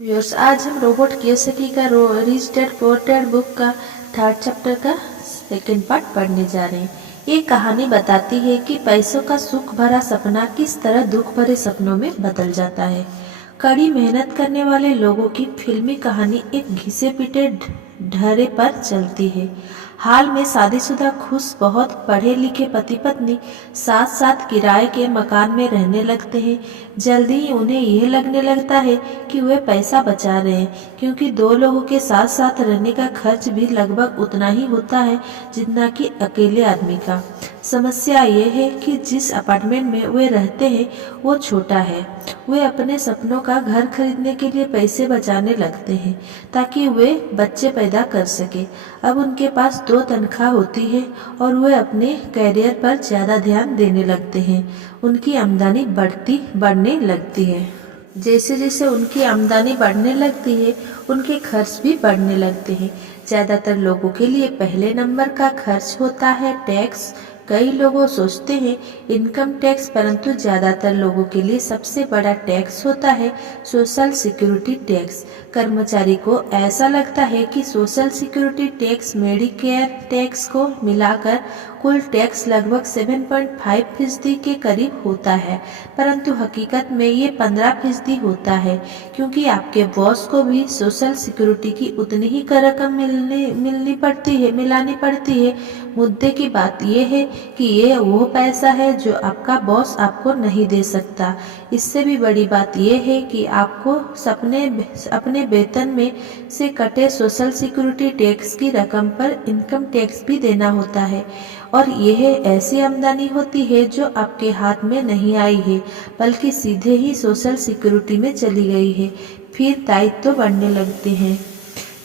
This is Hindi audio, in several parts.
व्यूअर्स, आज हम रोबोट क्यूसिटी का rich dad poor dad book का 3rd चैप्टर का 2nd पार्ट पढ़ने जा रहे हैं। ये कहानी बताती है कि पैसों का सुख भरा सपना किस तरह दुख भरे सपनों में बदल जाता है। कड़ी मेहनत करने वाले लोगों की फिल्मी कहानी एक घिसे पिटे ढर्रे पर चलती है। हाल में शादीशुदा खुश बहुत पढ़े लिखे पति पत्नी साथ साथ किराए के मकान में रहने लगते हैं। जल्दी ही उन्हें यह लगने लगता है कि वे पैसा बचा रहे हैं, क्योंकि 2 लोगों के साथ साथ रहने का खर्च भी लगभग उतना ही होता है जितना कि अकेले आदमी का। समस्या ये है कि जिस अपार्टमेंट में वे रहते हैं वो छोटा है। वे अपने सपनों का घर खरीदने के लिए पैसे बचाने लगते हैं ताकि वे बच्चे पैदा कर सके। अब उनके पास 2 तनख्वाह होती है और वे अपने कैरियर पर ज़्यादा ध्यान देने लगते हैं। उनकी आमदनी बढ़ने लगती है। जैसे जैसे उनकी आमदनी बढ़ने लगती है, उनके खर्च भी बढ़ने लगते हैं। ज़्यादातर लोगों के लिए पहले नंबर का खर्च होता है टैक्स। कई लोग सोचते हैं इनकम टैक्स, परंतु ज़्यादातर लोगों के लिए सबसे बड़ा टैक्स होता है सोशल सिक्योरिटी टैक्स। कर्मचारी को ऐसा लगता है कि social security tax Medicare tax को मिलाकर कुल टैक्स लगभग 7.5% के करीब होता है, परंतु हकीकत में ये 15% होता है, क्योंकि आपके बॉस को भी सोशल सिक्योरिटी की उतनी ही रकम मिलानी पड़ती है। मुद्दे की बात यह है कि ये वो पैसा है जो आपका बॉस आपको नहीं दे सकता। इससे भी बड़ी बात यह है कि आपको अपने वेतन में से कटे सोशल सिक्योरिटी टैक्स की रकम पर इनकम टैक्स भी देना होता है, और यह ऐसी आमदनी होती है जो आपके हाथ में नहीं आई है, बल्कि सीधे ही सोशल सिक्योरिटी में चली गई है। फिर दायित्व बढ़ने लगते हैं।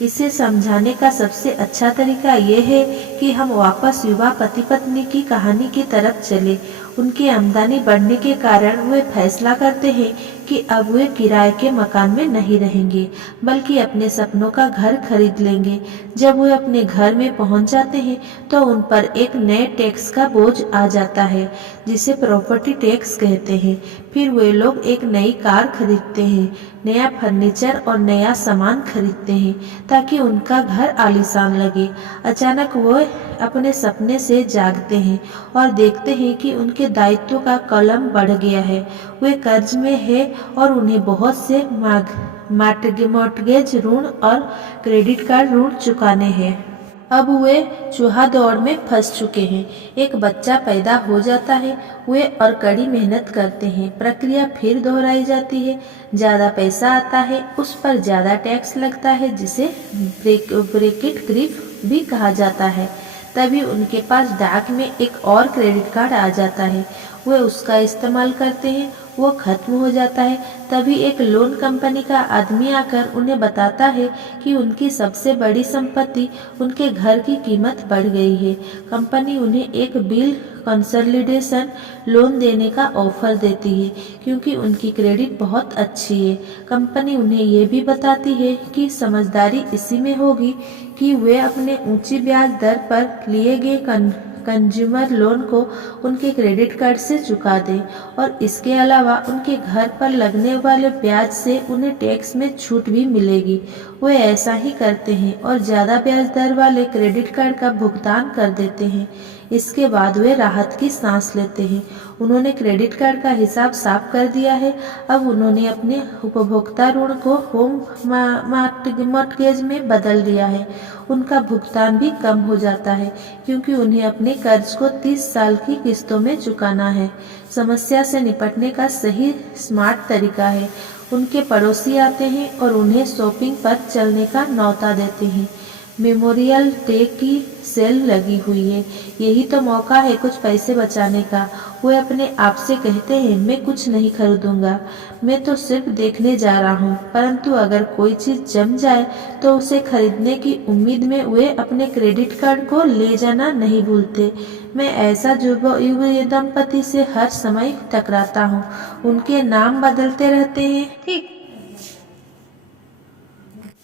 इसे समझाने का सबसे अच्छा तरीका यह है कि हम वापस युवा पति पत्नी की कहानी की तरफ चले। उनकी आमदनी बढ़ने के कारण वे फैसला करते हैं कि अब वे किराए के मकान में नहीं रहेंगे, बल्कि अपने सपनों का घर खरीद लेंगे। जब वे अपने घर में पहुंच जाते हैं तो उन पर एक नए टैक्स का बोझ आ जाता है, जिसे प्रॉपर्टी टैक्स कहते हैं। फिर वे लोग एक नई कार खरीदते हैं, नया फर्नीचर और नया सामान खरीदते हैं ताकि उनका घर आलीशान लगे। अचानक वो अपने सपने से जागते हैं और देखते हैं कि उनके दायित्व का कलम बढ़ गया है। वे कर्ज में है और उन्हें बहुत से मॉर्टगेज ऋण और क्रेडिट कार्ड ऋण चुकाने हैं। अब वे चूहा दौड़ में फंस चुके हैं। एक बच्चा पैदा हो जाता है, वे और कड़ी मेहनत करते हैं। प्रक्रिया फिर दोहराई जाती है। ज़्यादा पैसा आता है, उस पर ज़्यादा टैक्स लगता है, जिसे ब्रैकेट क्रीप भी कहा जाता है। तभी उनके पास डाक में एक और क्रेडिट कार्ड आ जाता है। वे उसका इस्तेमाल करते हैं, वो खत्म हो जाता है। तभी एक लोन कंपनी का आदमी आकर उन्हें बताता है कि उनकी सबसे बड़ी संपत्ति, उनके घर की कीमत बढ़ गई है। कंपनी उन्हें एक बिल कंसोलिडेशन लोन देने का ऑफर देती है, क्योंकि उनकी क्रेडिट बहुत अच्छी है। कंपनी उन्हें ये भी बताती है कि समझदारी इसी में होगी कि वे अपने ऊंची ब्याज दर पर लिए गए कंज्यूमर लोन को उनके क्रेडिट कार्ड से चुका दें, और इसके अलावा उनके घर पर लगने वाले ब्याज से उन्हें टैक्स में छूट भी मिलेगी। वे ऐसा ही करते हैं और ज़्यादा ब्याज दर वाले क्रेडिट कार्ड का भुगतान कर देते हैं। इसके बाद वे राहत की सांस लेते हैं। उन्होंने क्रेडिट कार्ड का हिसाब साफ कर दिया है। अब उन्होंने अपने उपभोक्ता ऋण को होम मॉर्टगेज में बदल दिया है। उनका भुगतान भी कम हो जाता है, क्योंकि उन्हें अपने कर्ज को 30 साल की किस्तों में चुकाना है। समस्या से निपटने का सही स्मार्ट तरीका है। उनके पड़ोसी आते हैं और उन्हें शॉपिंग पर चलने का न्योता देते हैं। मेमोरियल डे की सेल लगी हुई है, यही तो मौका है कुछ पैसे बचाने का। वे अपने आप से कहते हैं, मैं कुछ नहीं खरीदूंगा, मैं तो सिर्फ देखने जा रहा हूँ। परंतु अगर कोई चीज़ जम जाए तो उसे खरीदने की उम्मीद में वे अपने क्रेडिट कार्ड को ले जाना नहीं भूलते। मैं ऐसा युवा दंपति से हर समय टकराता हूँ। उनके नाम बदलते रहते हैं, ठीक,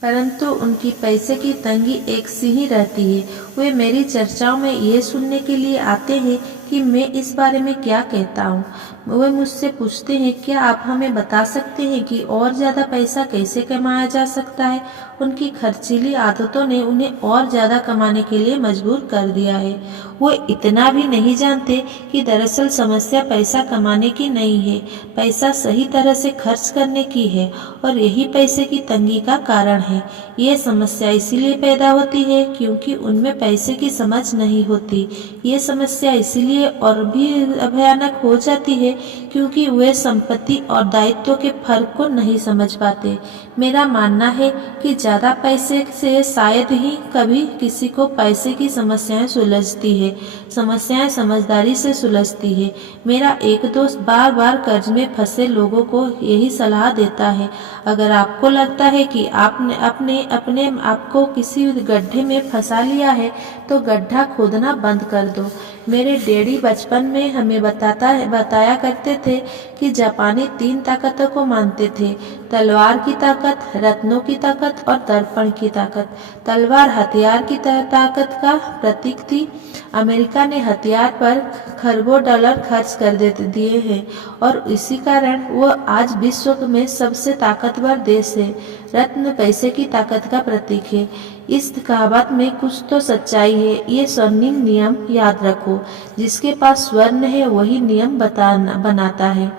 परंतु उनकी पैसे की तंगी एक सी ही रहती है। वे मेरी चर्चाओं में ये सुनने के लिए आते हैं कि मैं इस बारे में क्या कहता हूँ। वे मुझसे पूछते हैं, क्या आप हमें बता सकते हैं कि और ज़्यादा पैसा कैसे कमाया जा सकता है। उनकी खर्चीली आदतों ने उन्हें और ज़्यादा कमाने के लिए मजबूर कर दिया है। वो इतना भी नहीं जानते कि दरअसल समस्या पैसा कमाने की नहीं है, पैसा सही तरह से खर्च करने की है, और यही पैसे की तंगी का कारण है। ये समस्या इसीलिए पैदा होती है क्योंकि उनमें पैसे की समझ नहीं होती। ये समस्या इसीलिए और भी भयानक हो जाती है क्योंकि वे संपत्ति और दायित्व के फर्क को नहीं समझ पाते। मेरा मानना है कि ज़्यादा पैसे से शायद ही कभी किसी को पैसे की समस्याएं सुलझती है। समस्याएं समझदारी से सुलझती है। मेरा एक दोस्त बार बार कर्ज में फंसे लोगों को यही सलाह देता है, अगर आपको लगता है कि आपने अपने आप को किसी गड्ढे में फंसा लिया है तो गड्ढा खोदना बंद कर दो। मेरे डैडी बचपन में हमें बताया करते थे कि जापानी 3 ताकतों को मानते थे, तलवार की ताकत, रत्नों की ताकत और दर्पण की ताकत। तलवार हथियार की ताकत का प्रतीक थी। अमेरिका ने हथियार पर खरबों डॉलर खर्च कर दिए हैं और इसी कारण वो आज विश्व में सबसे ताकतवर देश है। रत्न पैसे की ताकत का प्रतीक है। इस कहावत में कुछ तो सच्चाई है। ये स्वर्णिम नियम याद रखो, जिसके पास स्वर्ण है वही नियम बनाता है।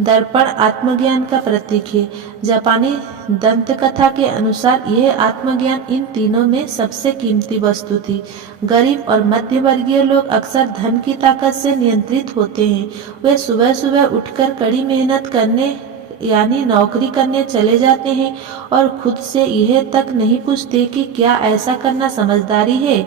दर्पण आत्मज्ञान का प्रतीक है। जापानी दंत कथा के अनुसार यह आत्मज्ञान इन तीनों में सबसे कीमती वस्तु थी। गरीब और मध्य वर्गीय लोग अक्सर धन की ताकत से नियंत्रित होते हैं। वे सुबह सुबह उठकर कड़ी मेहनत करने यानी नौकरी करने चले जाते हैं और खुद से यह तक नहीं पूछते कि क्या ऐसा करना समझदारी है।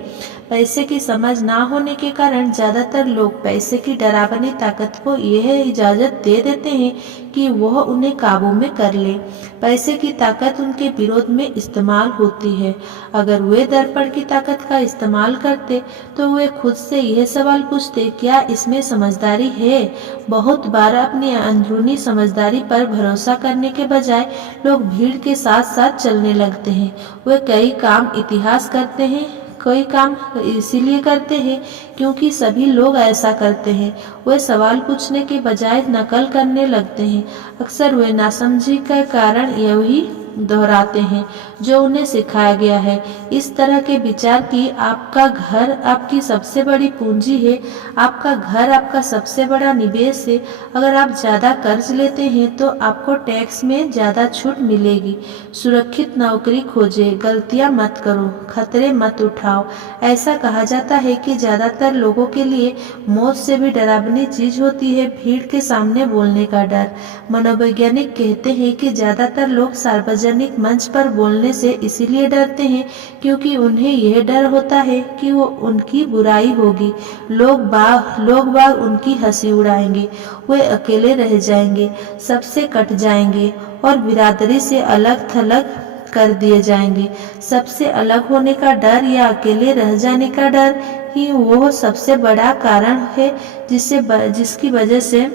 पैसे की समझ ना होने के कारण ज्यादातर लोग पैसे की डरावनी ताकत को यह इजाजत दे देते हैं कि वह उन्हें काबू में कर ले। पैसे की ताकत उनके विरोध में इस्तेमाल होती है। अगर वे दर्पण की ताकत का इस्तेमाल करते तो वे खुद से यह सवाल पूछते, क्या इसमें समझदारी है। बहुत बार अपनी अंदरूनी समझदारी पर भरोसा करने के बजाय लोग भीड़ के साथ साथ चलने लगते हैं। वे कई काम इतिहास करते हैं, कोई काम इसीलिए करते हैं क्योंकि सभी लोग ऐसा करते हैं। वे सवाल पूछने के बजाय नकल करने लगते हैं। अक्सर वे नासमझी का कारण यही दोहराते हैं जो उन्हें सिखाया गया है। इस तरह के विचार की आपका घर आपकी सबसे बड़ी पूंजी है, आपका घर आपका सबसे बड़ा निवेश है। अगर आप ज्यादा कर्ज लेते हैं तो आपको टैक्स में ज्यादा छूट मिलेगी। सुरक्षित नौकरी खोजें, गलतियां मत करो, खतरे मत उठाओ। ऐसा कहा जाता है कि ज्यादातर लोगों के लिए मौत से भी डरावनी चीज होती है भीड़ के सामने बोलने का डर। मनोवैज्ञानिक कहते हैं कि ज्यादातर लोग सार्वजनिक मंच पर बोलने से इसीलिए डरते हैं क्योंकि उन्हें यह डर होता है कि वो उनकी बुराई होगी, लोग बाग उनकी हंसी उड़ाएंगे, वे अकेले रह जाएंगे, सबसे कट जाएंगे और बिरादरी से अलग थलग कर दिए जाएंगे। सबसे अलग होने का डर या अकेले रह जाने का डर ही वो सबसे बड़ा कारण है जिसकी वजह से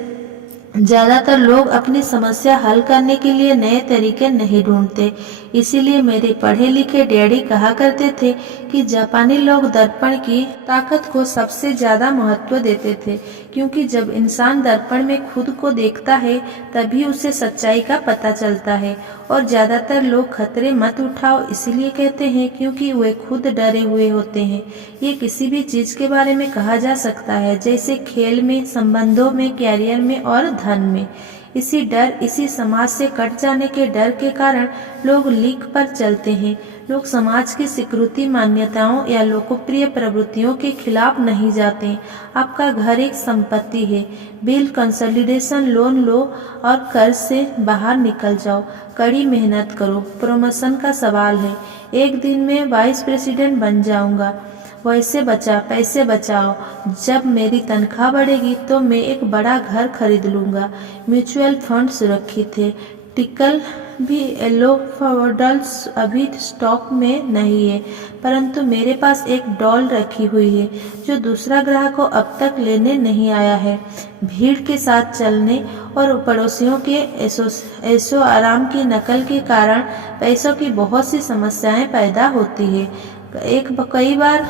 ज्यादातर लोग अपनी समस्या हल करने के लिए नए तरीके नहीं ढूंढते। इसीलिए मेरे पढ़े लिखे डैडी कहा करते थे कि जापानी लोग दर्पण की ताकत को सबसे ज्यादा महत्व देते थे क्योंकि जब इंसान दर्पण में खुद को देखता है तभी उसे सच्चाई का पता चलता है। और ज्यादातर लोग खतरे मत उठाओ इसीलिए कहते हैं क्योंकि वे खुद डरे हुए होते हैं। ये किसी भी चीज के बारे में कहा जा सकता है, जैसे खेल में, संबंधों में, कैरियर में और धन में। इसी समाज से कट जाने के डर के कारण लोग लीक पर चलते हैं। लोग समाज की स्वीकृति, मान्यताओं या लोकप्रिय प्रवृत्तियों के खिलाफ नहीं जाते। आपका घर एक संपत्ति है। बिल कंसोलिडेशन लोन लो और कर्ज से बाहर निकल जाओ। कड़ी मेहनत करो। प्रमोशन का सवाल है। एक दिन में वाइस प्रेसिडेंट बन जाऊंगा। पैसे बचाओ। जब मेरी तनख्वाह बढ़ेगी तो मैं एक बड़ा घर खरीद लूंगा। म्यूचुअल फंड सुरक्षित है। टिकल भी एलोफोडल्स अभी स्टॉक में नहीं है, परंतु मेरे पास एक डॉल रखी हुई है जो दूसरा ग्राहक को अब तक लेने नहीं आया है। भीड़ के साथ चलने और पड़ोसियों के ऐशो आराम की नकल के कारण पैसों की बहुत सी समस्याएं पैदा होती है। कई बार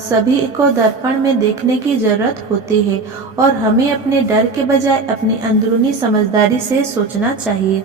सभी को दर्पण में देखने की जरूरत होती है और हमें अपने डर के बजाय अपनी अंदरूनी समझदारी से सोचना चाहिए।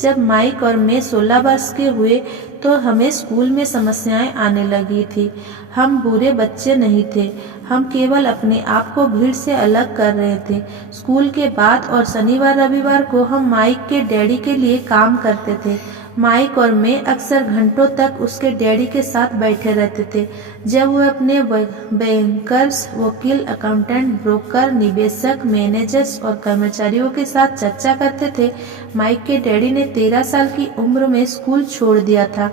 जब माइक और मैं 16 वर्ष के हुए तो हमें स्कूल में समस्याएं आने लगी थी। हम बुरे बच्चे नहीं थे, हम केवल अपने आप को भीड़ से अलग कर रहे थे। स्कूल के बाद और शनिवार रविवार को हम माइक के डैडी के लिए काम करते थे। माइक और मैं अक्सर घंटों तक उसके डैडी के साथ बैठे रहते थे जब वह अपने बैंकर्स, वकील, अकाउंटेंट, ब्रोकर, निवेशक, मैनेजर्स और कर्मचारियों के साथ चर्चा करते थे। माइक के डैडी ने 13 साल की उम्र में स्कूल छोड़ दिया था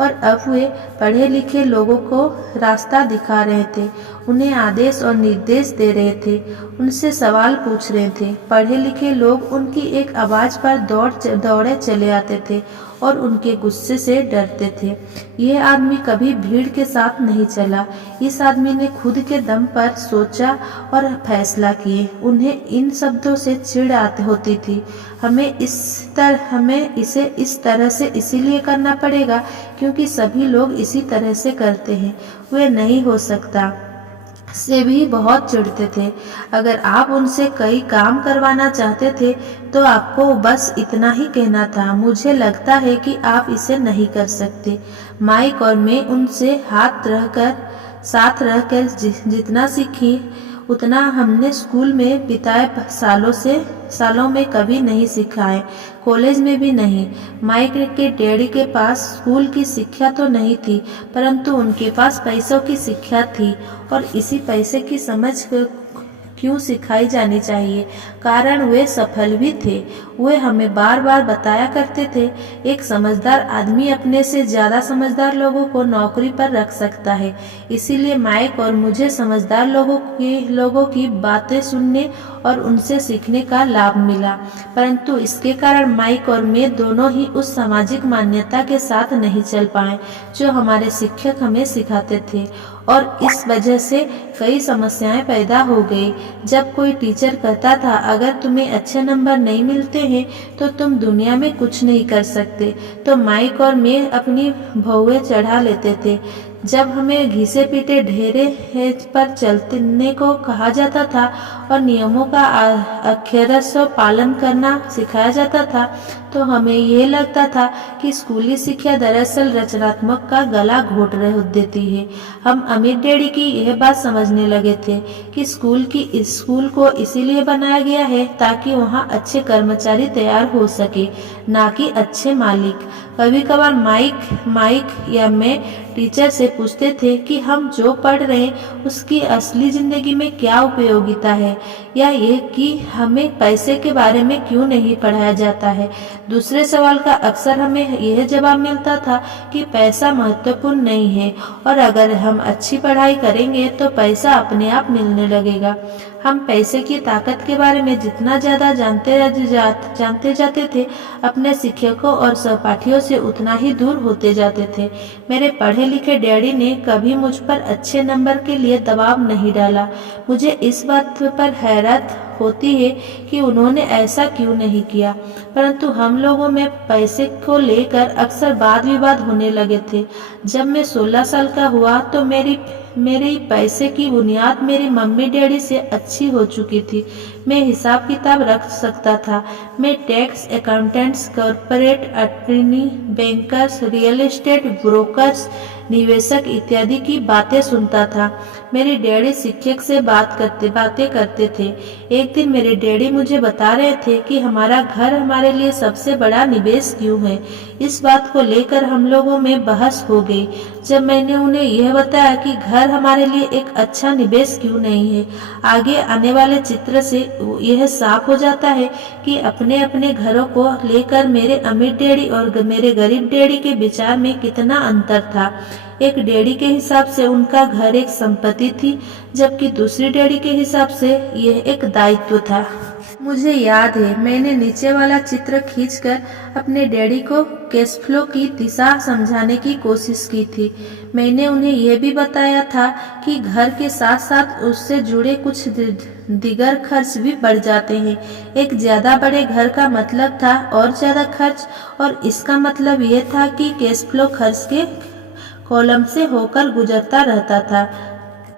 और अब वे पढ़े लिखे लोगों को रास्ता दिखा रहे थे, उन्हें आदेश और निर्देश दे रहे थे, उनसे सवाल पूछ रहे थे। पढ़े लिखे लोग उनकी एक आवाज पर दौड़े चले आते थे और उनके गुस्से से डरते थे। यह आदमी कभी भीड़ के साथ नहीं चला। इस आदमी ने खुद के दम पर सोचा और फैसला किए। उन्हें इन शब्दों से चिढ़ होती थी। हमें इसे इस तरह से इसीलिए करना पड़ेगा क्योंकि सभी लोग इसी तरह से करते हैं। वे नहीं हो सकता से भी बहुत चिढ़ते थे। अगर आप उनसे कई काम करवाना चाहते थे तो आपको बस इतना ही कहना था, मुझे लगता है कि आप इसे नहीं कर सकते। माइक और मैं उनसे साथ रहकर जितना सीखी उतना हमने स्कूल में बिताए सालों में कभी नहीं सिखाए, कॉलेज में भी नहीं। माइक के डैडी के पास स्कूल की शिक्षा तो नहीं थी, परंतु उनके पास पैसों की शिक्षा थी और इसी पैसे की समझ क्यों सिखाई जानी चाहिए, कारण वे सफल भी थे। वे हमें बार बार बताया करते थे, एक समझदार आदमी अपने से ज्यादा समझदार लोगों को नौकरी पर रख सकता है। इसीलिए माइक और मुझे समझदार लोगों की बातें सुनने और उनसे सीखने का लाभ मिला, परंतु इसके कारण माइक और मैं दोनों ही उस सामाजिक मान्यता के साथ नहीं चल पाए जो हमारे शिक्षक हमें सिखाते थे और इस वजह से कई समस्याएं पैदा हो गई। जब कोई टीचर कहता था अगर तुम्हें अच्छे नंबर नहीं मिलते हैं तो तुम दुनिया में कुछ नहीं कर सकते, तो माइक और मैं अपनी भौवें चढ़ा लेते थे। जब हमें घिसे पीटे ढेरे पर चलने को कहा जाता था और नियमों का अक्षरशः पालन करना सिखाया जाता था तो हमें यह लगता था कि स्कूली शिक्षा दरअसल रचनात्मक का गला घोट देती है। हम अमीर डैडी की यह बात समझने लगे थे कि स्कूल को इसीलिए बनाया गया है ताकि वहाँ अच्छे कर्मचारी तैयार हो सके, ना कि अच्छे मालिक। कभी कभार माइक या मैं टीचर से पूछते थे कि हम जो पढ़ रहे हैं उसकी असली जिंदगी में क्या उपयोगिता है, या ये कि हमें पैसे के बारे में क्यों नहीं पढ़ाया जाता है। दूसरे सवाल का अक्सर हमें यह जवाब मिलता था कि पैसा महत्वपूर्ण नहीं है और अगर हम अच्छी पढ़ाई करेंगे तो पैसा अपने आप मिलने लगेगा। हम पैसे की ताकत के बारे में जितना ज्यादा जानते जाते थे, अपने शिक्षकों और सहपाठियों से उतना ही दूर होते जाते थे। मेरे पढ़े लिखे डैडी ने कभी मुझ पर अच्छे नंबर के लिए दबाव नहीं डाला। मुझे इस बात पर हैरत होती है कि उन्होंने ऐसा क्यों नहीं किया, परंतु हम लोगों में पैसे को लेकर अक्सर वाद विवाद होने लगे थे। जब मैं 16 साल का हुआ तो मेरी पैसे की बुनियाद मेरी मम्मी डैडी से अच्छी हो चुकी थी। मैं हिसाब किताब रख सकता था। मैं tax, accountants, corporate attorney, bankers, real estate brokers, निवेशक इत्यादि की बातें सुनता था। मेरे डैडी शिक्षक से बातें करते थे। एक दिन मेरे डैडी मुझे बता रहे थे कि हमारा घर हमारे लिए सबसे बड़ा निवेश क्यों है। इस बात को लेकर हम लोगों में बहस हो गई। जब मैंने उन्हें यह बताया कि घर हमारे लिए एक अच्छा निवेश क्यों नहीं है, आगे आने वाले चित्र से यह साफ हो जाता है कि अपने अपने घरों को लेकर मेरे अमीर डैडी और मेरे गरीब डैडी के विचार में कितना अंतर था। एक डैडी के हिसाब से उनका घर एक संपत्ति थी, जबकि दूसरी डैडी के हिसाब से यह एक दायित्व था। मुझे याद है मैंने नीचे वाला चित्र खींचकर अपने डैडी को कैश फ्लो की दिशा समझाने की कोशिश की थी। मैंने उन्हें यह भी बताया था कि घर के साथ साथ उससे जुड़े कुछ दीगर खर्च भी बढ़ जाते हैं। एक ज्यादा बड़े घर का मतलब था और ज्यादा खर्च, और इसका मतलब यह था कि कैश फ्लो खर्च के कॉलम से होकर गुजरता रहता था।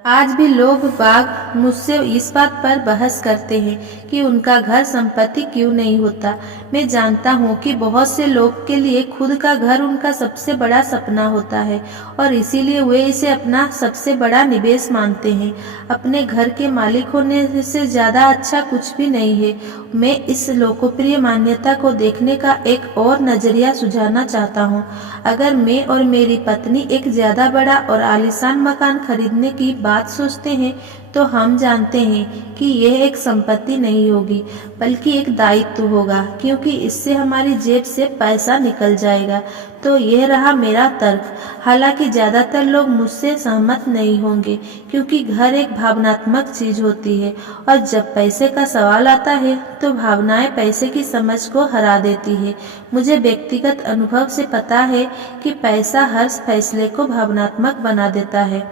आज भी लोग बाग मुझसे इस बात पर बहस करते हैं कि उनका घर संपत्ति क्यों नहीं होता। मैं जानता हूँ कि बहुत से लोग के लिए खुद का घर उनका सबसे बड़ा सपना होता है और इसीलिए वे इसे अपना सबसे बड़ा निवेश मानते हैं। अपने घर के मालिक होने से ज्यादा अच्छा कुछ भी नहीं है। मैं इस लोकप्रिय मान्यता को देखने का एक और नजरिया सुझाना चाहता हूँ। अगर मैं और मेरी पत्नी एक ज्यादा बड़ा और आलीशान मकान खरीदने की बात सोचते हैं तो हम जानते हैं कि यह एक संपत्ति नहीं होगी बल्कि एक दायित्व होगा, क्योंकि इससे हमारी जेब से पैसा निकल जाएगा। तो यह रहा मेरा तर्क। हालांकि ज्यादातर लोग मुझसे सहमत नहीं होंगे, क्योंकि घर एक भावनात्मक चीज होती है और जब पैसे का सवाल आता है तो भावनाएं पैसे की समझ को हरा देती है। मुझे व्यक्तिगत अनुभव से पता है कि पैसा हर फैसले को भावनात्मक बना देता है।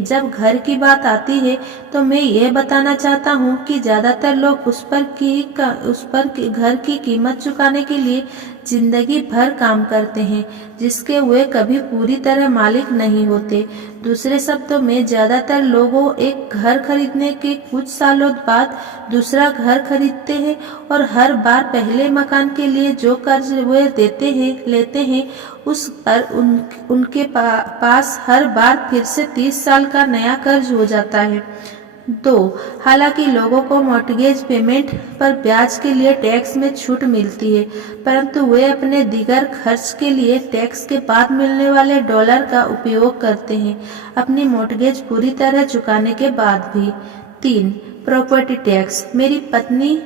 जब घर की बात आती है तो मैं यह बताना चाहता हूँ कि ज्यादातर लोग उस पर घर की कीमत चुकाने के लिए जिंदगी भर काम करते हैं, जिसके वे कभी पूरी तरह मालिक नहीं होते। दूसरे शब्दों में ज्यादातर लोगों एक घर खरीदने के कुछ सालों बाद दूसरा घर खरीदते हैं और हर बार पहले मकान के लिए जो कर्ज वे लेते हैं उस पर उनके पास हर बार फिर से 30 साल का नया कर्ज हो जाता है। हालांकि लोगों को मॉर्टगेज पेमेंट पर ब्याज के लिए टैक्स में छूट मिलती है, परंतु वे अपने दीगर खर्च के लिए टैक्स के बाद मिलने वाले डॉलर का उपयोग करते हैं, अपनी मॉर्टगेज पूरी तरह चुकाने के बाद भी। Property tax. मेरी पत्नी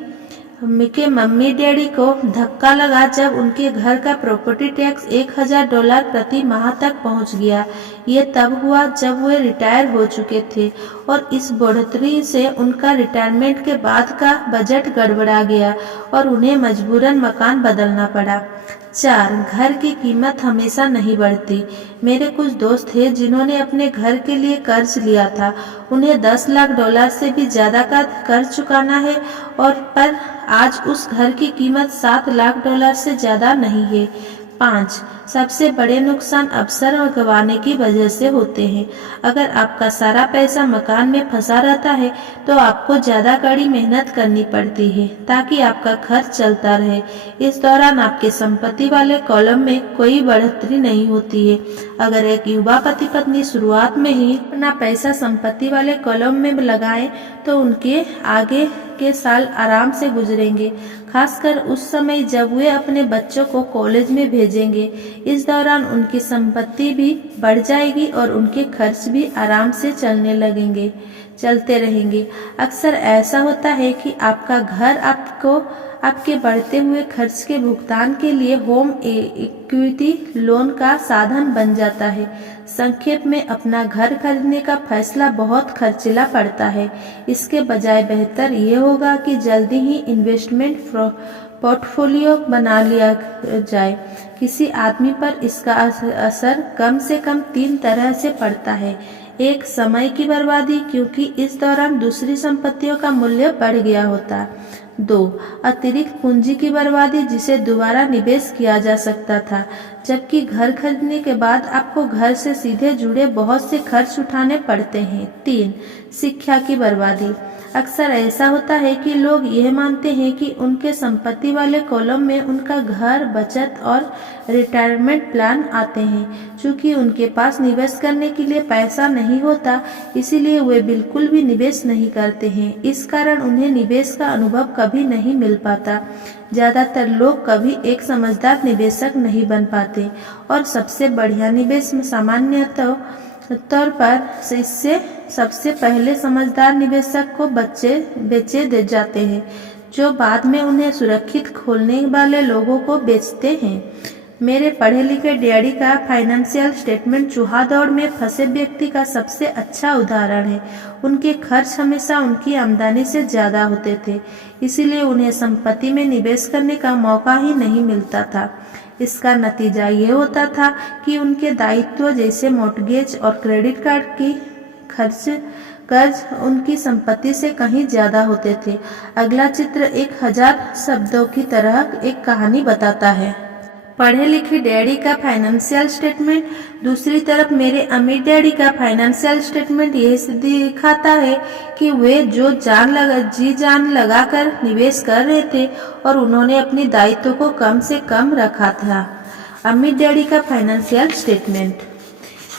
के मम्मी डैडी को धक्का लगा जब उनके घर का प्रॉपर्टी टैक्स $1000 प्रति माह तक पहुंच गया। ये तब हुआ जब वे रिटायर हो चुके थे और इस बढ़ोतरी से उनका रिटायरमेंट के बाद का बजट गड़बड़ा गया और उन्हें मजबूरन मकान बदलना पड़ा। घर की कीमत हमेशा नहीं बढ़ती। मेरे कुछ दोस्त हैं जिन्होंने अपने घर के लिए कर्ज लिया था। उन्हें $10 लाख से भी ज्यादा का कर्ज चुकाना है और पर आज उस घर की कीमत $7 लाख से ज्यादा नहीं है। सबसे बड़े नुकसान अवसर गंवाने की वजह से होते हैं। अगर आपका सारा पैसा मकान में फंसा रहता है तो आपको ज्यादा कड़ी मेहनत करनी पड़ती है ताकि आपका खर्च चलता रहे। इस दौरान आपके संपत्ति वाले कॉलम में कोई बढ़ोतरी नहीं होती है। अगर एक युवा पति पत्नी शुरुआत में ही अपना पैसा संपत्ति वाले कॉलम में लगाएं तो उनके आगे के साल आराम से गुजरेंगे, खासकर उस समय जब वे अपने बच्चों को कॉलेज में भेजेंगे। इस दौरान उनकी संपत्ति भी बढ़ जाएगी और उनके खर्च भी आराम से चलते रहेंगे। अक्सर ऐसा होता है कि आपका घर आपके बढ़ते हुए खर्च के भुगतान के लिए होम इक्विटी लोन का साधन बन जाता है। संक्षेप में, अपना घर खरीदने का फैसला बहुत खर्चीला पड़ता है। इसके बजाय बेहतर ये होगा कि जल्दी ही इन्वेस्टमेंट पोर्टफोलियो बना लिया जाए। किसी आदमी पर इसका असर कम से कम 3 तरह से पड़ता है। समय की बर्बादी, क्योंकि इस दौरान दूसरी संपत्तियों का मूल्य बढ़ गया होता है। अतिरिक्त पूंजी की बर्बादी, जिसे दोबारा निवेश किया जा सकता था, जबकि घर खरीदने के बाद आपको घर से सीधे जुड़े बहुत से खर्च उठाने पड़ते हैं। शिक्षा की बर्बादी। अक्सर ऐसा होता है कि लोग यह मानते हैं कि उनके संपत्ति वाले कॉलम में उनका घर, बचत और रिटायरमेंट प्लान आते हैं। चूंकि उनके पास निवेश करने के लिए पैसा नहीं होता, इसीलिए वे बिल्कुल भी निवेश नहीं करते हैं। इस कारण उन्हें निवेश का अनुभव कभी नहीं मिल पाता। ज्यादातर लोग कभी एक समझदार निवेशक नहीं बन पाते और सबसे बढ़िया निवेश में सामान्यतः तौर पर इससे सबसे पहले समझदार निवेशक को बेचे दे जाते हैं, जो बाद में उन्हें सुरक्षित खोलने वाले लोगों को बेचते हैं। मेरे पढ़े लिखे डैडी का फाइनेंशियल स्टेटमेंट चूहा दौड़ में फंसे व्यक्ति का सबसे अच्छा उदाहरण है। उनके खर्च हमेशा उनकी आमदनी से ज्यादा होते थे, इसीलिए उन्हें संपत्ति में निवेश करने का मौका ही नहीं मिलता था। इसका नतीजा ये होता था कि उनके दायित्व जैसे मॉर्टगेज और क्रेडिट कार्ड की कर्ज उनकी संपत्ति से कहीं ज्यादा होते थे। अगला चित्र 1000 शब्दों की तरह एक कहानी बताता है। पढ़े लिखे डैडी का फाइनेंशियल स्टेटमेंट, दूसरी तरफ मेरे अमीर डैडी का फाइनेंशियल स्टेटमेंट ये दिखाता है कि वे जो जी जान लगाकर निवेश कर रहे थे और उन्होंने अपनी दायित्व को कम से कम रखा था। अमीर डैडी का फाइनेंशियल स्टेटमेंट।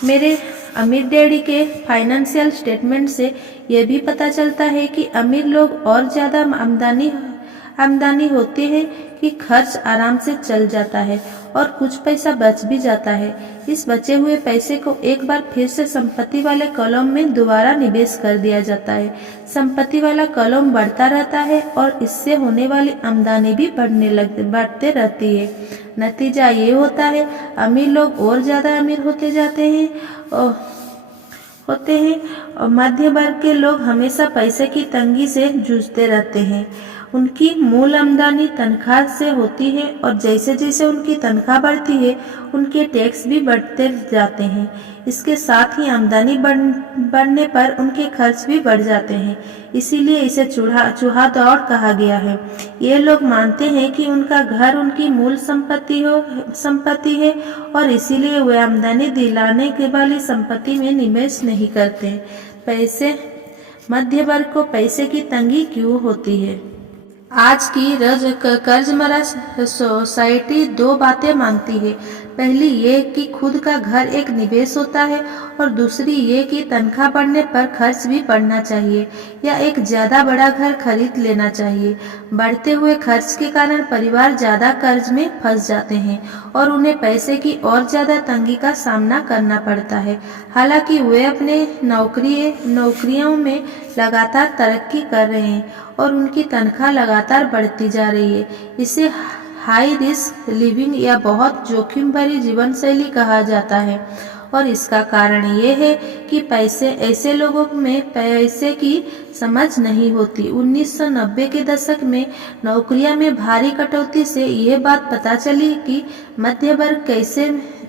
मेरे अमीर डैडी के फाइनेंशियल स्टेटमेंट से यह भी पता चलता है कि अमीर लोग और ज़्यादा आमदनी होती है कि खर्च आराम से चल जाता है और कुछ पैसा बच भी जाता है। इस बचे हुए पैसे को एक बार फिर से संपत्ति वाले कॉलम में दोबारा निवेश कर दिया जाता है। संपत्ति वाला कॉलम बढ़ता रहता है और इससे होने वाली आमदनी भी बढ़ते रहती है। नतीजा ये होता है, अमीर लोग और ज़्यादा अमीर होते जाते हैं और मध्य वर्ग के लोग हमेशा पैसे की तंगी से जूझते रहते हैं। उनकी मूल आमदनी तनख्वाह से होती है और जैसे जैसे उनकी तनख्वाह बढ़ती है उनके टैक्स भी बढ़ते जाते हैं। इसके साथ ही आमदनी बढ़ने पर उनके खर्च भी बढ़ जाते हैं। इसीलिए इसे चूहा दौड़ कहा गया है। ये लोग मानते हैं कि उनका घर उनकी मूल संपत्ति है और इसीलिए वे आमदनी दिलाने के वाली संपत्ति में निवेश नहीं करते। मध्य वर्ग को पैसे की तंगी क्यों होती है? आज की कर्जमरा सोसाइटी दो बातें मानती है। पहली ये कि खुद का घर एक निवेश होता है और दूसरी ये कि तनख्वाह बढ़ने पर खर्च भी बढ़ना चाहिए या एक ज़्यादा बड़ा घर खरीद लेना चाहिए। बढ़ते हुए खर्च के कारण परिवार ज़्यादा कर्ज में फंस जाते हैं और उन्हें पैसे की और ज़्यादा तंगी का सामना करना पड़ता है। हालांकि वे अपने नौकरियों में लगातार तरक्की कर रहे हैं और उनकी तनख्वाह लगातार बढ़ती जा रही है। इसे हाई रिस्क लिविंग या बहुत जोखिम भरी जीवन शैली कहा जाता है और इसका कारण ये है कि ऐसे लोगों में पैसे की समझ नहीं होती। 1990 के दशक में नौकरियों में भारी कटौती से यह बात पता चली कि मध्य वर्ग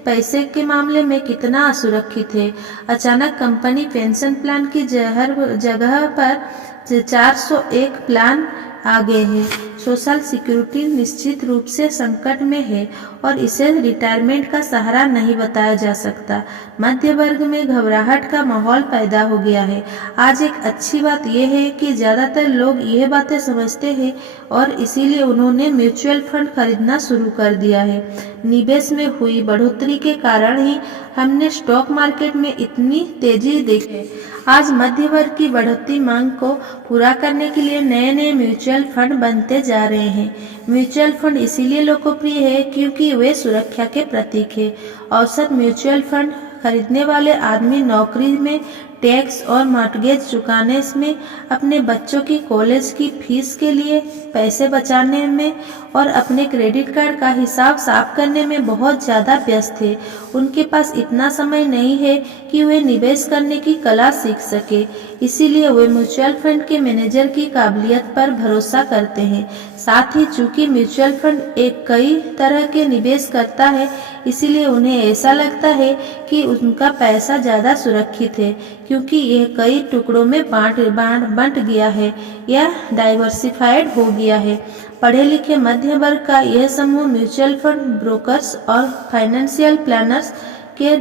पैसे के मामले में कितना असुरक्षित है। अचानक कंपनी पेंशन प्लान की जगह पर 401 प्लान आ गए हैं। सोशल सिक्योरिटी निश्चित रूप से संकट में है और इसे रिटायरमेंट का सहारा नहीं बताया जा सकता। मध्य वर्ग में घबराहट का माहौल पैदा हो गया है। आज एक अच्छी बात यह है कि ज़्यादातर लोग यह बातें समझते हैं और इसीलिए उन्होंने म्यूचुअल फंड खरीदना शुरू कर दिया है। निवेश में हुई बढ़ोतरी के कारण ही हमने स्टॉक मार्केट में इतनी तेजी देखी। आज मध्य वर्ग की बढ़ती मांग को पूरा करने के लिए नए नए म्यूचुअल फंड बनते जा रहे हैं। म्यूचुअल फंड इसीलिए लोकप्रिय है क्योंकि वे सुरक्षा के प्रतीक है। औसत म्यूचुअल फंड खरीदने वाले आदमी नौकरी में टैक्स और मॉर्गेज चुकाने में, अपने बच्चों की कॉलेज की फीस के लिए पैसे बचाने में और अपने क्रेडिट कार्ड का हिसाब साफ करने में बहुत ज़्यादा व्यस्त है। उनके पास इतना समय नहीं है कि वे निवेश करने की कला सीख सके। इसीलिए वे म्यूचुअल फंड के मैनेजर की काबिलियत पर भरोसा करते हैं। साथ ही चूंकि म्यूचुअल फंड कई तरह के निवेश करता है, इसीलिए उन्हें ऐसा लगता है कि उनका पैसा ज़्यादा सुरक्षित है क्योंकि यह कई टुकड़ों में बंट गया है या डाइवर्सिफाइड हो गया है। पढ़े लिखे मध्य वर्ग का यह समूह म्यूचुअल फंड ब्रोकर्स और फाइनेंशियल प्लानर्स के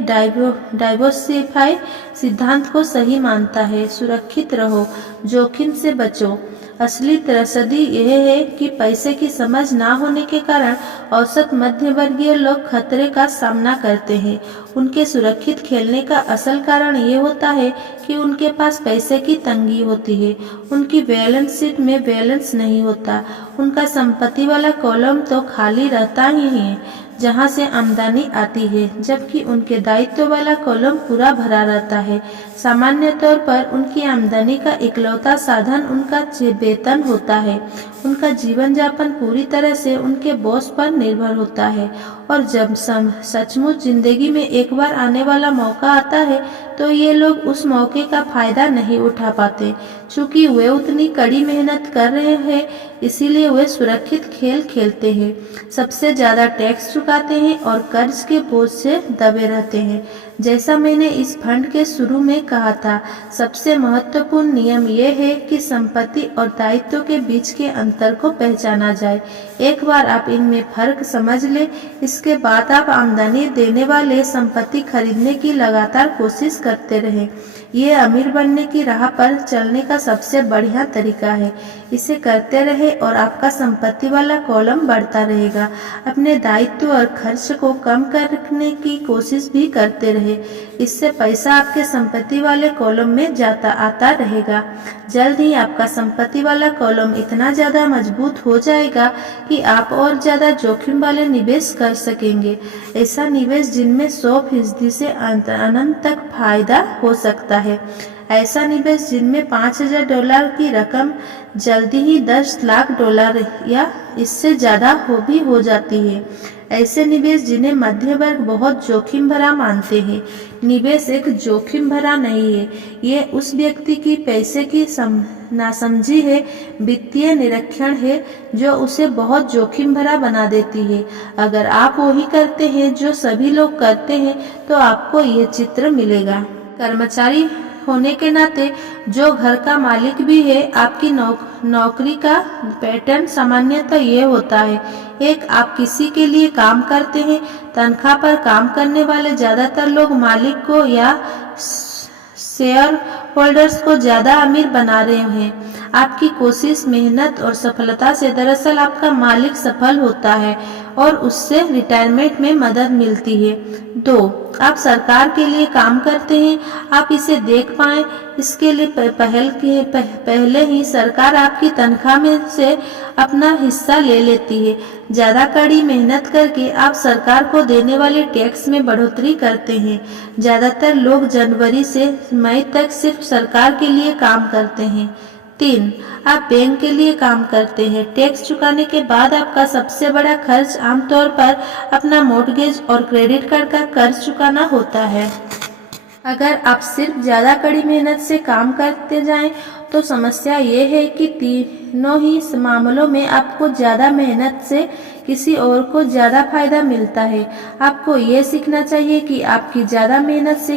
डाइवर्सिफाई सिद्धांत को सही मानता है। सुरक्षित रहो, जोखिम से बचो। असली त्रसदी यह है कि पैसे की समझ ना होने के कारण औसत मध्य वर्गीय लोग खतरे का सामना करते हैं। उनके सुरक्षित खेलने का असल कारण ये होता है कि उनके पास पैसे की तंगी होती है। उनकी बैलेंस शीट में बैलेंस नहीं होता। उनका संपत्ति वाला कॉलम तो खाली रहता ही है जहां से आमदनी आती है, जबकि उनके दायित्व वाला कॉलम पूरा भरा रहता है। सामान्य तौर पर उनकी आमदनी का इकलौता साधन उनका वेतन होता है। उनका जीवन यापन पूरी तरह से उनके बॉस पर निर्भर होता है और जब सचमुच जिंदगी में एक बार आने वाला मौका आता है तो ये लोग उस मौके का फायदा नहीं उठा पाते। चूंकि वे उतनी कड़ी मेहनत कर रहे हैं, इसीलिए वे सुरक्षित खेल खेलते हैं, सबसे ज्यादा टैक्स चुकाते हैं और कर्ज के बोझ से दबे रहते हैं। जैसा मैंने इस फंड के शुरू में कहा था, सबसे महत्वपूर्ण नियम यह है कि संपत्ति और दायित्व के बीच के अंतर को पहचाना जाए। एक बार आप इनमें फर्क समझ ले, इस इसके बाद आप आमदनी देने वाले संपत्ति खरीदने की लगातार कोशिश करते रहें। ये अमीर बनने की राह पर चलने का सबसे बढ़िया तरीका है। इसे करते रहे और आपका संपत्ति वाला कॉलम बढ़ता रहेगा। अपने दायित्व और खर्च को कम करने की कोशिश भी करते रहे। इससे पैसा आपके संपत्ति वाले कॉलम में आता रहेगा। जल्द ही आपका संपत्ति वाला कॉलम इतना ज्यादा मजबूत हो जाएगा कि आप और ज्यादा जोखिम वाले निवेश कर सकेंगे। ऐसा निवेश जिनमें 100% से अनंत तक फायदा हो सकता है। ऐसा निवेश जिनमें $5,000 की रकम जल्दी ही $10 लाख या इससे ज्यादा हो जाती है। ऐसे निवेश जिन्हें मध्य वर्ग बहुत जोखिम भरा मानते हैं। निवेश एक जोखिम भरा नहीं है, ये उस व्यक्ति की पैसे की नासमझी है, वित्तीय निरीक्षण है जो उसे बहुत जोखिम भरा बना देती है। अगर आप वही करते हैं जो सभी लोग करते हैं तो आपको ये चित्र मिलेगा। कर्मचारी होने के नाते जो घर का मालिक भी है, आपकी नौकरी का पैटर्न सामान्यतः ये होता है। एक, आप किसी के लिए काम करते हैं। तनख्वाह पर काम करने वाले ज्यादातर लोग मालिक को या शेयर होल्डर्स को ज्यादा अमीर बना रहे हैं। आपकी कोशिश, मेहनत और सफलता से दरअसल आपका मालिक सफल होता है और उससे रिटायरमेंट में मदद मिलती है। 2, आप सरकार के लिए काम करते हैं। आप इसे देख पाएं, इसके लिए पहले ही सरकार आपकी तनख्वाह में से अपना हिस्सा ले लेती है। ज्यादा कड़ी मेहनत करके आप सरकार को देने वाले टैक्स में बढ़ोतरी करते हैं। ज्यादातर लोग जनवरी से मई तक सिर्फ सरकार के लिए काम करते हैं। 3, आप बैंक के लिए काम करते हैं। टैक्स चुकाने के बाद आपका सबसे बड़ा खर्च आमतौर पर अपना मॉर्गेज और क्रेडिट कार्ड का कर्ज चुकाना होता है। अगर आप सिर्फ ज्यादा कड़ी मेहनत से काम करते जाएं, तो समस्या ये है कि तीनों ही मामलों में आपको ज्यादा मेहनत से किसी और को ज्यादा फायदा मिलता है। आपको ये सीखना चाहिए कि आपकी ज्यादा मेहनत से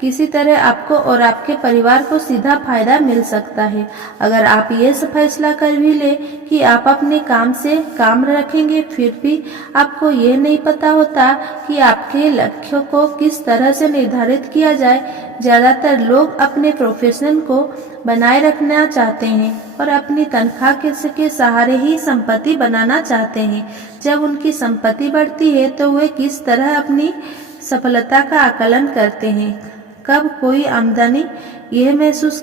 किसी तरह आपको और आपके परिवार को सीधा फायदा मिल सकता है। अगर आप ये फैसला कर भी ले कि आप अपने काम से काम रखेंगे, फिर भी आपको ये नहीं पता होता कि आपके लक्ष्यों को किस तरह से निर्धारित किया जाए। ज्यादातर लोग अपने प्रोफेशन को बनाए रखना चाहते हैं और अपनी तनख्वाह के सहारे ही संपत्ति बनाना चाहते हैं। जब उनकी संपत्ति बढ़ती है तो वे किस तरह अपनी सफलता का आकलन करते हैं। कब कोई आदमी यह महसूस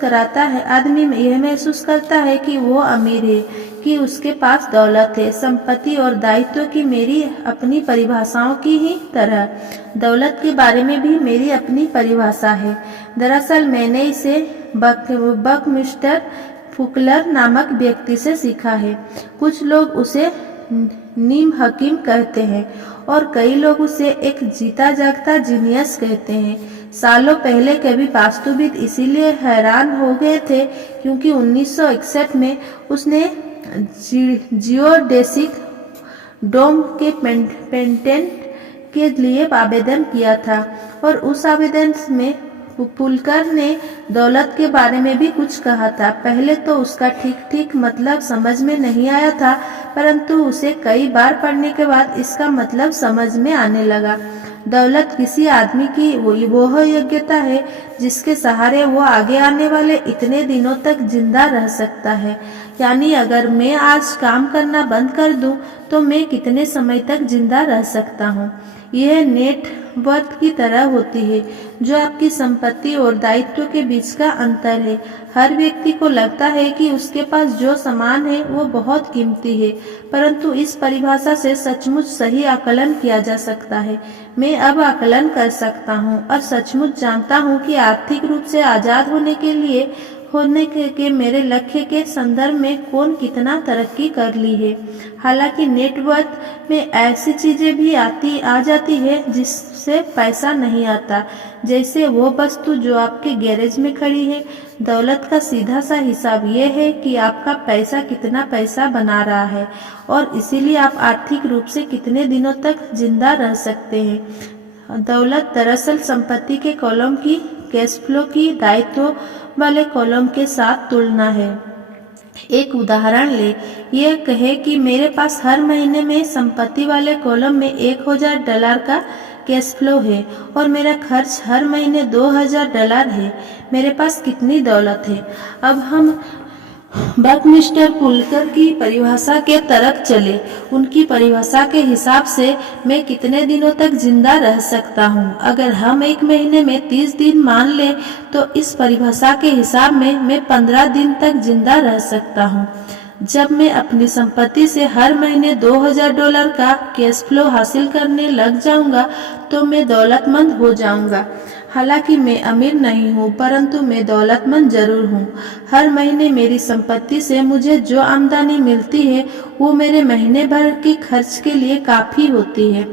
करता है कि वो अमीर है, कि उसके पास दौलत है। संपत्ति और दायित्व की मेरी अपनी परिभाषाओं की ही तरह दौलत के बारे में भी मेरी अपनी परिभाषा है। दरअसल मैंने इसे बकमिस्टर फुकलर नामक व्यक्ति से सीखा है। कुछ लोग उसे नीम हकीम कहते हैं और कई लोग उसे एक जीता जागता जीनियस कहते हैं। सालों पहले कभी वास्तुविद इसीलिए हैरान हो गए थे क्योंकि 1961 में उसने जियोडेसिक डोम के पेटेंट के लिए आवेदन किया था और उस आवेदन में पुलकर ने दौलत के बारे में भी कुछ कहा था। पहले तो उसका ठीक मतलब समझ में नहीं आया था, परंतु उसे कई बार पढ़ने के बाद इसका मतलब समझ में आने लगा। दौलत किसी आदमी की वो योग्यता है जिसके सहारे वो आगे आने वाले इतने दिनों तक जिंदा रह सकता है। यानी अगर मैं आज काम करना बंद कर दूं तो मैं कितने समय तक जिंदा रह सकता हूं। यह नेट वर्थ की तरह होती है, जो आपकी संपत्ति और दायित्व के बीच का अंतर है। हर व्यक्ति को लगता है कि उसके पास जो सामान है वो बहुत कीमती है, परंतु इस परिभाषा से सचमुच सही आकलन किया जा सकता है। मैं अब आकलन कर सकता हूँ और सचमुच जानता हूँ कि आर्थिक रूप से आजाद होने के मेरे लक्ष्य के संदर्भ में कौन कितना तरक्की कर ली है। हालांकि नेटवर्थ में ऐसी चीजें भी आ जाती है जिससे पैसा नहीं आता, जैसे वो वस्तु जो आपके गैरेज में खड़ी है। दौलत का सीधा सा हिसाब ये है कि आपका पैसा कितना पैसा बना रहा है और इसीलिए आप आर्थिक रूप से कितने दिनों तक जिंदा रह सकते हैं। दौलत दरअसल संपत्ति के कॉलम की कैश फ्लो की दायित्व वाले कॉलम के साथ तुलना है। एक उदाहरण ले, यह कहे कि मेरे पास हर महीने में संपत्ति वाले कॉलम में $1000 का कैश फ्लो है और मेरा खर्च हर महीने $2000 है। मेरे पास कितनी दौलत है? अब हम बकमिस्टर पुलकर की परिभाषा के तरफ चले। उनकी परिभाषा के हिसाब से मैं कितने दिनों तक जिंदा रह सकता हूँ? अगर हम एक महीने में 30 दिन मान ले तो इस परिभाषा के हिसाब में मैं 15 दिन तक जिंदा रह सकता हूँ। जब मैं अपनी संपत्ति से हर महीने $2000 का कैश फ्लो हासिल करने लग जाऊंगा तो मैं दौलतमंद हो जाऊंगा। हालांकि मैं अमीर नहीं हूँ, परंतु मैं दौलतमंद जरूर हूँ। हर महीने मेरी संपत्ति से मुझे जो आमदनी मिलती है वो मेरे महीने भर के खर्च के लिए काफी होती है।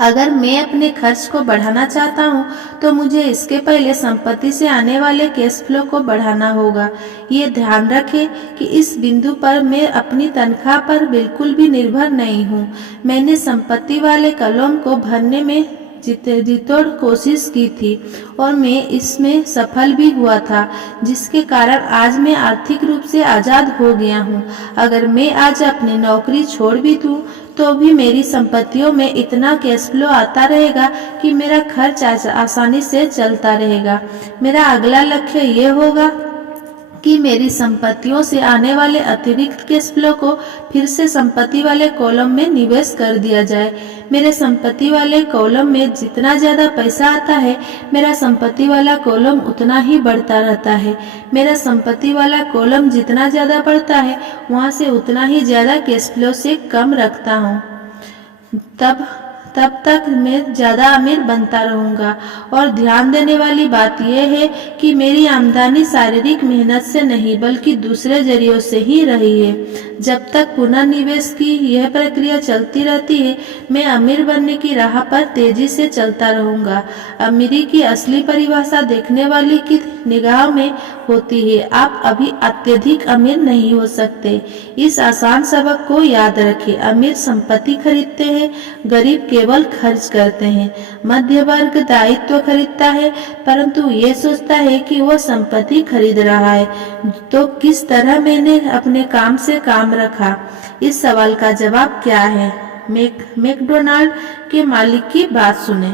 अगर मैं अपने खर्च को बढ़ाना चाहता हूँ तो मुझे इसके पहले संपत्ति से आने वाले कैश फ्लो को बढ़ाना होगा। ये ध्यान रखें कि इस बिंदु पर मैं अपनी तनख्वाह पर बिल्कुल भी निर्भर नहीं हूँ। मैंने संपत्ति वाले कॉलम को भरने में जितोड़ कोशिश की थी और मैं इसमें सफल भी हुआ था, जिसके कारण आज मैं आर्थिक रूप से आजाद हो गया हूँ। अगर मैं आज अपनी नौकरी छोड़ भी दूँ तो भी मेरी संपत्तियों में इतना कैश फ्लो आता रहेगा कि मेरा खर्च आसानी से चलता रहेगा। मेरा अगला लक्ष्य ये होगा कि मेरी संपत्तियों से आने वाले अतिरिक्त कैश फ्लो को फिर से संपत्ति वाले कॉलम में निवेश कर दिया जाए। मेरे संपत्ति वाले कॉलम में जितना ज्यादा पैसा आता है, मेरा संपत्ति वाला कॉलम उतना ही बढ़ता रहता है। मेरा संपत्ति वाला कॉलम जितना ज्यादा बढ़ता है, वहां से उतना ही ज्यादा कैश फ्लो से कम रखता हूँ। तब तक मैं ज्यादा अमीर बनता रहूंगा। और ध्यान देने वाली बात यह है कि मेरी आमदनी शारीरिक मेहनत से नहीं बल्कि दूसरे जरियों से ही रही है। जब तक पुनर्निवेश की यह प्रक्रिया चलती रहती है, मैं अमीर बनने की राह पर तेजी से चलता रहूंगा। अमीरी की असली परिभाषा देखने वाली की निगाह में होती है। आप अभी अत्यधिक अमीर नहीं हो सकते। इस आसान सबक को याद रखें। अमीर संपत्ति खरीदते हैं, गरीब केवल खर्च करते हैं। मध्य वर्ग दायित्व खरीदता है, परंतु ये सोचता है कि वह संपत्ति खरीद रहा है। तो किस तरह मैंने अपने काम से काम रखा? इस सवाल का जवाब क्या है? मैकडोनाल्ड के मालिक की बात सुने।